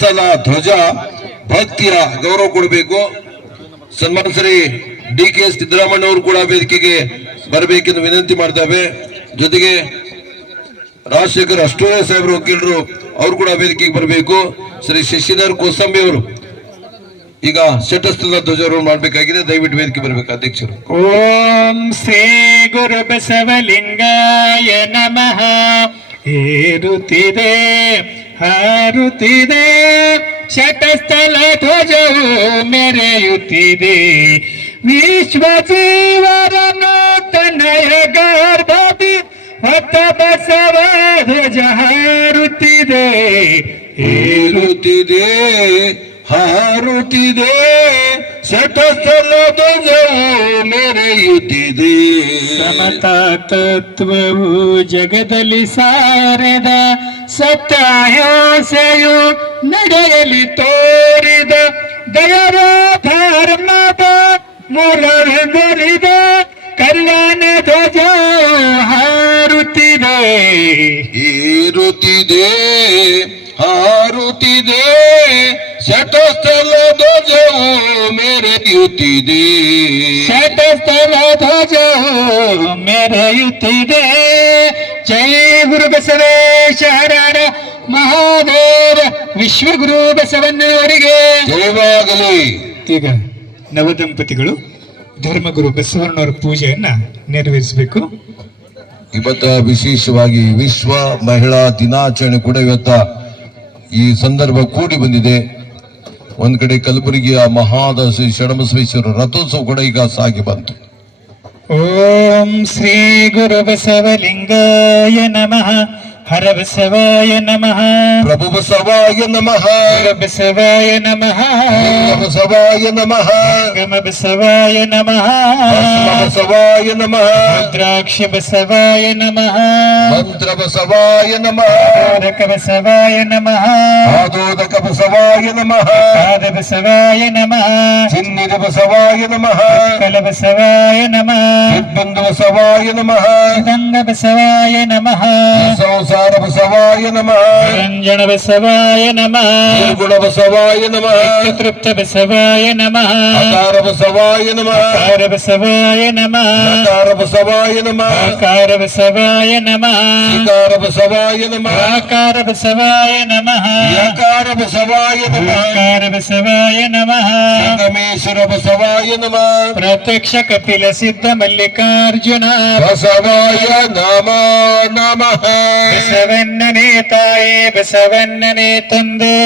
ಶಟಸ್ಥಲ ಧ್ವಜ ಭಕ್ತಿಯ ಗೌರವ ಕೊಡಬೇಕು. ಸನ್ಮಾನ ಶ್ರೀ ಡಿ.ಕೆ. ಸಿದ್ದರಾಮಯ್ಯ ಅವರು ಕೂಡ ವೇದಿಕೆಗೆ ಬರಬೇಕೆಂದು ವಿನಂತಿ ಮಾಡ್ತೇವೆ. ಜೊತೆಗೆ ರಾಜಶೇಖರ್ ಅಷ್ಟೂರೇ ಸಾಹೇಬರು ವಕೀಲರು ಅವರು ಕೂಡ ವೇದಿಕೆಗೆ ಬರಬೇಕು. ಶ್ರೀ ಶಶಿಧರ್ ಕೋಸಂಬಿ ಅವರು ಈಗ ಶಟಸ್ಥಲ ಧ್ವಜಾರೋಹಣ ಮಾಡಬೇಕಾಗಿದೆ. ದಯವಿಟ್ಟು ವೇದಿಕೆ ಬರಬೇಕು ಅಧ್ಯಕ್ಷರು. ಓಂ ಶ್ರೀ ಗುರು ಬಸವಲಿಂಗಾಯ ನಮಃ. ಏರುತ್ತಿದೆ ಹಾರುತ್ತಿದೆ ಶಟಸ್ಥಲ ಧ್ವಜವು ಮೆರೆಯುತ್ತಿದೆ. ವಿಶ್ವ ಜೀವರನ್ನು ತನ್ನಯ ಗರ್ಭದಿ ಹೊತ್ತ ಬಸವ ಧ್ವಜ ಹಾರುತ್ತಿದೆ. ಏರುತ್ತಿದೆ ಹಾರುತ್ತಿದೆ ಶಟಸ್ಥಲ ಧ್ವಜವು ಮೆರೆಯುತ್ತಿದೆ. ಸಮತಾ ತತ್ವವು ಜಗದಲ್ಲಿ ಸಾರದ ಸತ್ಯಾಹಿಂಸೆಯು ನಡೆಯಲಿ ತೋರಿದ ದಯವ ಧರ್ಮದ ಮೂಲವೆಂದರಿದ ಕಲ್ಯಾಣ ಧ್ವಜ ಹಾರುತ್ತಿದೆ. ಏರುತ್ತಿದೆ ಹಾರುತ್ತಿದೆ ಶಟಸ್ಥಲ ಧ್ವಜವು ಮೆರೆಯುತ್ತಿದೆ. ಶಟಸ್ಥಲ ಧ್ವಜವು ಮೆರೆಯುತ್ತಿದೆ. ಜೈ ಗುರು ಬಸವೇಶ್ವರ ಮಹಾದೇವ ವಿಶ್ವಗುರು ಬಸವಣ್ಣವರಿಗೆ ಜಯವಾಗಲಿ. ಈಗ ನವದಂಪತಿಗಳು ಧರ್ಮಗುರು ಬಸವಣ್ಣವರ ಪೂಜೆಯನ್ನ ನೆರವೇರಿಸಬೇಕು. ಇವತ್ತ ವಿಶೇಷವಾಗಿ ವಿಶ್ವ ಮಹಿಳಾ ದಿನಾಚರಣೆ ಕೂಡ ಇವತ್ತ ಈ ಸಂದರ್ಭ ಕೂಡಿ ಬಂದಿದೆ. ಒಂದ್ ಕಡೆ ಕಲಬುರಗಿಯ ಮಹಾದಾಸಿ ಶರಣಬಸವೇಶ್ವರ ರಥೋತ್ಸವ ಕೂಡ ಈಗ ಸಾಗಿ ಬಂತು. ಓಂ ಶ್ರೀ ಗುರು ಬಸವಲಿಂಗಾಯ ನಮಃ. ಹರ ಬಸವಾಯ ನಮಃ. ಪ್ರಭು ಬಸವಾಯ ನಮಃ. ಹರ ಬಸವಾಯ ನಮಃ. ಬಸವಾಯ ನಮಃ. ಗಮ ಬಸವಾಯ ನಮಃ. ಬಸವಾಯ ನಮಃ. ರುದ್ರಾಕ್ಷ ಬಸವಾಯ ನಮಃ. ಮಂತ್ರ ಬಸವಾಯ ನಮಃ. ಮೋದಕ ಬಸವಾಯ ನಮಃ. ಆದೋದಕ ಬಸವಾಯ ನಮಃ. ಪಾದ ಬಸವಾಯ ನಮಃ. ಚಿನ್ನಿದ ಬಸವಾಯ ನಮಃ. ಕಲ ಬಸವಾಯ ನಮಃ. ಬಂಧು ಬಸವಾಯ ನಮಃ. ಗಂಗ ಬಸವಾಯ ನಮಃ. ಸಂಸಾರ ಬಸವಾಯ ನಮಃ. ರಂಜನ ಬಸವಾಯ ನಮಃ. ಗುಣ ಬಸವಾಯ ನಮಃ. ತೃಪ್ತ ಬಸವಾಯ ನಮಃ. ಅಕಾರ ಬಸವಾಯ ನಮಃ. ಕಾರ ಬಸವಾಯ ನಮಃ. ಅಕಾರ ಬಸವಾಯ ನಮಃ. ಆಕಾರ ಬಸವಾಯ ನಮಃ. ಇಕಾರ ಬಸವಾಯ ನಮಃ. ಆಕಾರ ಬಸವಾಯ ನಮಃ. ಯಕಾರ ಬಸವಾಯ ನಮಃ. ಆಕಾರ ಬಸವಾಯ ನಮಃ. ಸಂಗಮೇಶ್ವರ ಬಸವಾಯ ನಮಃ. ಪ್ರತ್ಯಕ್ಷ ಕಪಿಲ ಸಿದ್ಧ ಮಲ್ಲಿಕಾರ್ಜುನ ಬಸವಾಯ ನಮೋ ನಮಃ. ಬಸವಣ್ಣನೇ ತಾಯೇ ಬಸವಣ್ಣನೇ ತಂದೆ